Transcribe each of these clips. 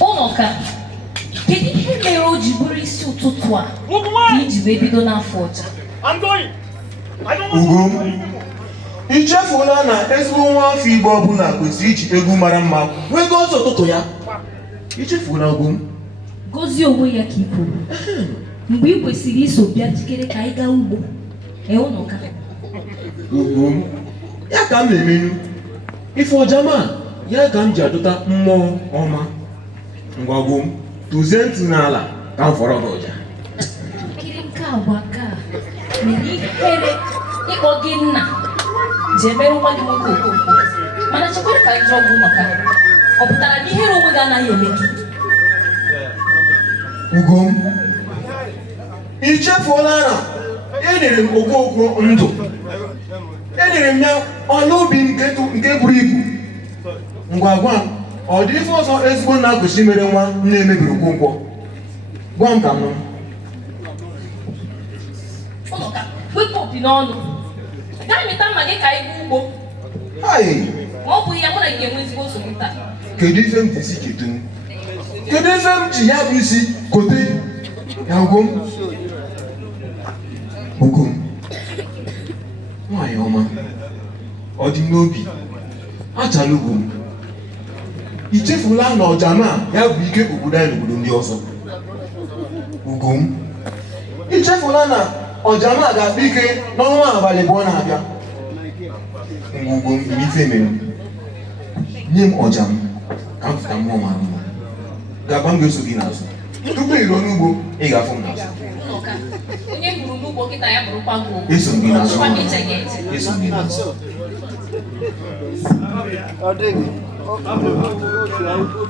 Onoka, kedu ihe mere o ji bụrụ isi ụtụtụ a iji wee bido n'afọ ọcha? Ugom, ichefuola na ezigbo nwa afọ Igbo ọbụla kwesịrị iji egwu mara mma wee gozie ụtụtụ ya. Ichefuola Ugom? Gozie onwe ya ka i kwuru. Mgbe ị kwesịrị iso bịa jikere ka anyị gaa ugbo. Onoka. Ugom, ya ka m na-emenu. Ife ọja ma ya ka m ji adụta mmụọ ọma. Ngwa Ugom, tụzie ntị n'ala ka m fọrọ gị ọja. Nkiri nke agwa ka mere ihere ịkpọ gị nna ji emere nwa gị nwoke okooko. Mana chekwara ka anyị jụọ gị Onoka, ọ pụtara na ihere onwe gị anaghị eme gị? Ugom, ichefuola na enyere m ogwogwo ndụ, enyere m ya ọla obi nke buru ibu. Ngwa gwa m, ọ dị ife ọzọ ezigbo na-agụsi mere nwa na-emebiri ụgwọ? Gwa m ka m nụ. Onoka, wepụ opi n'ọnụ. Gaa mịta mma gị ka anyị gaa ugbo. Ma ọ bụghị ya, mụ na gị ga-enwe ezigbo nsogbu taa. Kedu ife m tesi kedu? Kedu ife m ji ya bụ isi kote ya? Ugom, Ugom, nwanyị ọma, ọ dị n'obi, achala Ugom. Ichefula na ọjama ya bụ ike obodo anyị n'obodo ndị ọzọ. Ugom, ichefula na ọjama ga-akpa ike n'ọnwa abalị abụọ na-abịa. Ugom, ife mere, nye m ọja m ka m fụta mmụọ mara mma. Gaba m ga-eso gị n'azụ. Tupu ị ruo n'ugbo, ị ga-afụ m n'azụ. Onoka, onye buru n'ugbo kịta ya bụrụkwa gị. Eso m gị n'azụ. Eso m gị n'azụ. Ọ dịghị. Otu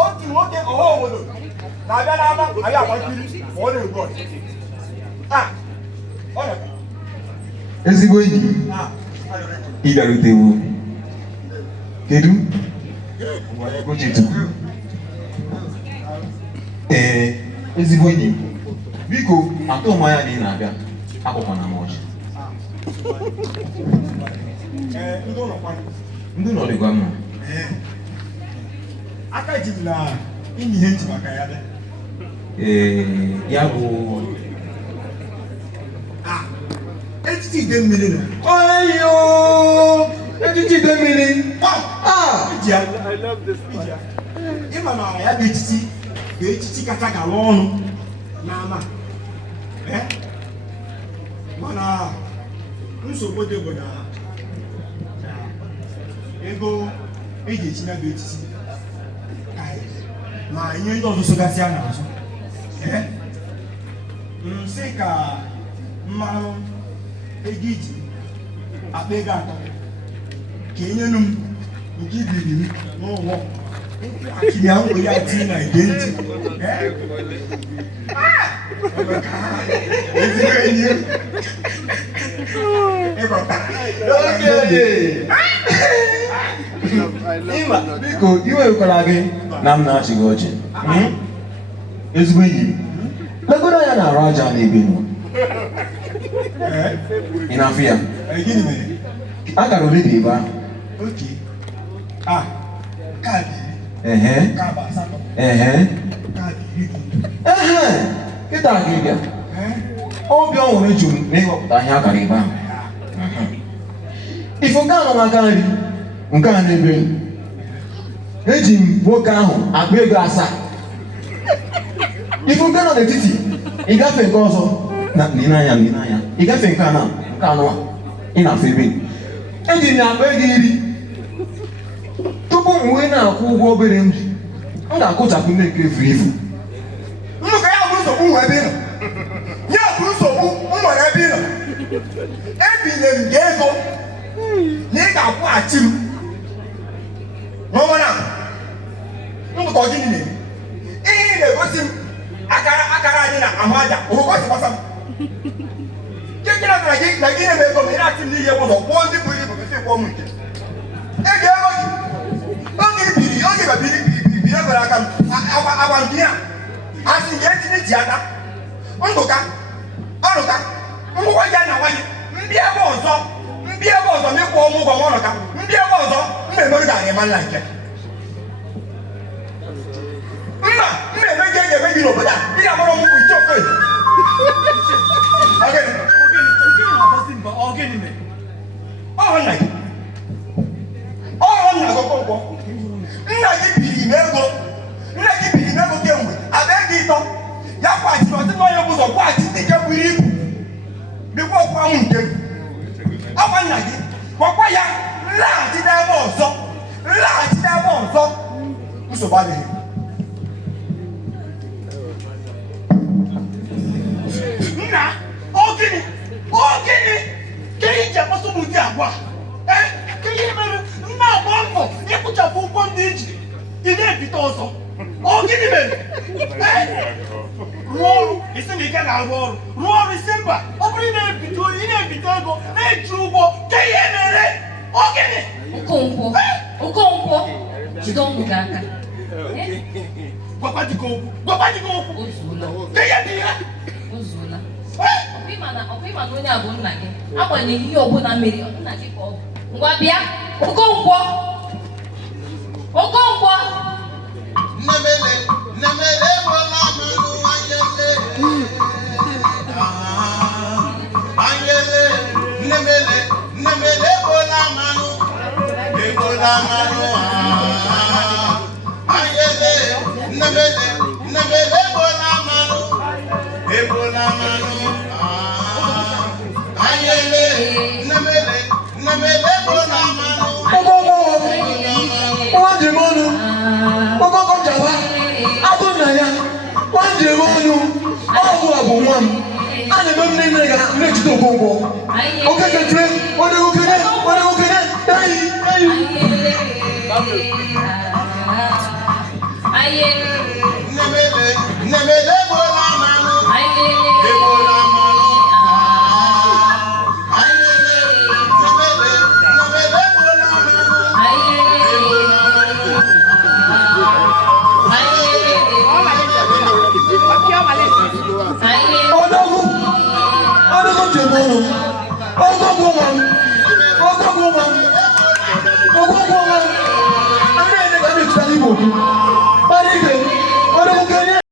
ahụ abịa n'ama abịa agbakiri ma ọ na-egbu ọchị. Ezigbo enyi ị bịarutewo. Kedu? Ezigbo enyi biko atụ mmanya na ị na-abịa akwụkwana m ọchị. Ndị ụlọ dịkwa mma. Aka ji m na inyi ihe nji maka ya dị. Ya bụ echichi ide mmiri na. Oyo! Echichi ide mmiri. Iji ya. Ịma na ya bụ echichi bụ echichi kacha gala ọnụ n'ama. Mana nsogbu dị bụ na ego eji esi ya bụ echichi ma ihe ndị ọzọ sogasị a n'azụ. Nsị ka mmanụ ego iji akpa ego atọ ka enyenu m nke ibiri m n'ụlọ akịrị ahụ were ya tinye na ide ntị. Ezigbo enyi m ịma biko iwekwara gị na m na-achị gị ọchị. Ezigbo enyi m legoro ya na-arụ aja n'ebe nọ. Ị na-afụ ya? Akara ole dị ebe ahụ? Kịta gị bịa obi ọhụrụ juru na ịghọpụta ihe akara ebe ahụ. Ifo nke anọ n'aka nri nke a n'ebe eji m nwoke ahụ akpa ego 7. Ifo nke nọ n'etiti ịgafe nke ọzọ na n'anya ịgafe nke anọ ị na-afụ ebe eji m akpa ego 10 tupu m wee na-akwụ ụgwọ obere m ga-akụchapụ ndị nke efu ifu. Nnụka ya bụ nsogbu nwe ebe ị nọ. Ya bụ nsogbu m nwere ebe ị nọ. Ebinye m gị ego na ị ga-akwụghachi m n'ọnwa na ndụkọ gịnị na-eme. Ihe ị na-egosi m akara anyị na ahụ aja ogosi gbasa m. Kekere na gị na-eme ego ma ị na-achị m n'ihe ụzọ kwụọ ndị buru ibu gị kwụọ m nke. Ego ego gị oge biri ebere aka m agwa nke ya asị nke etinye ji aka ndụka ọrụka ngwụkwa ya na nwanyị ndị ebe ọzọ m ịkwụ ọmụ ụgwọ nwa ọrụka ndị ebe ọzọ m na-emerụ ga anyịma nna nke mma m na-eme gị ege gị n'obodo a ị ga-amara ọmụ bụ iche okoye ọhụ nna gị ọgwụgwọ nna gị biri n'ego kemgbe abịa gị ịtọ ya kwachiri ọtụtụ onye bụ ụzọ kwaghachi ndị nke buru ibu bikwa ọkwa ahụ nke m ọkwa nna gị gwakwa ya nlaghachi n'ebe ọzọ nsogbu adịghị. Nna ogini ka ị ji akpọsọ m ụdị agwa ka ihe mere nna agba mbọ ịkpụchapụ ụgwọ ndị iji ị na-ebite ọzọ. Ogini mere rụọ ọrụ isi na ike na-arụ ọrụ rụọ ọrụ isi mba ọ bụrụ ị na-ebite ego na-eji ụgwọ ka ihe mere ogini. Okonkwo jide ọnụ gị aka. Gwakwa dị gị okwu ka ihe dị ya ozuola. Ọkwa ịma na onye a bụ nna gị agbanyeghị ihe ọbụla mere nna gị ka ọ bụ. Ngwa bịa Okonkwo Nemele wala manu anyele nemele wala manu anyele nemele wala manu anyele nemele wala manu na-ejide Okonkwo okeke tire onye okene nemele Ọgọ́gọ́ wọn. Ọgọ́gọ́ wọn. Ẹgbẹ́ ẹni kan ní ìtura ní ìbò.